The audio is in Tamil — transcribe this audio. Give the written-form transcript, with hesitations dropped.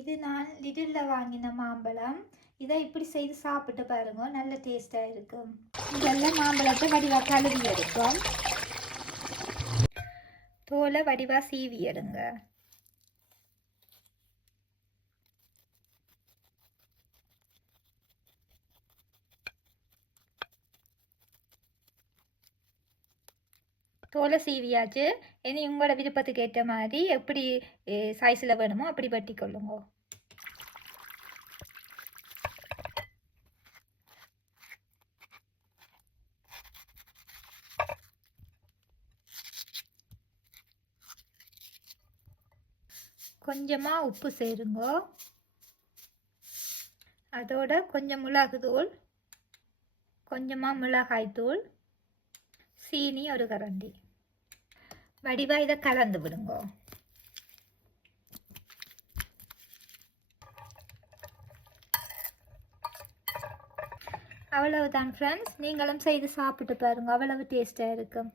இது நான் லிட்டிலில் வாங்கின மாம்பழம். இதை இப்படி செய்து சாப்பிட்டு பாருங்க, நல்ல டேஸ்டாக இருக்கும். இதெல்லாம் மாம்பழத்தை வடிவாக கழுவி எடுக்கும். தோலை வடிவாக சீவி எடுங்க. தோலை சீவியாச்சு. இனி உங்களோட விருப்பத்துக்கு ஏற்ற மாதிரி எப்படி சைஸில் வேணுமோ அப்படி வெட்டி கொள்ளுங்க. கொஞ்சமாக உப்பு சேருங்க. அதோட கொஞ்சம் மிளகுத்தூள், கொஞ்சமாக மிளகாய்த்தூள், சீனி ஒரு கரண்டி. வடிவாக இதை கலந்து விடுங்க. அவ்வளவுதான் ஃப்ரெண்ட்ஸ், நீங்களும் செய்து சாப்பிட்டு பாருங்க, அவ்வளவு டேஸ்டாக இருக்கும்.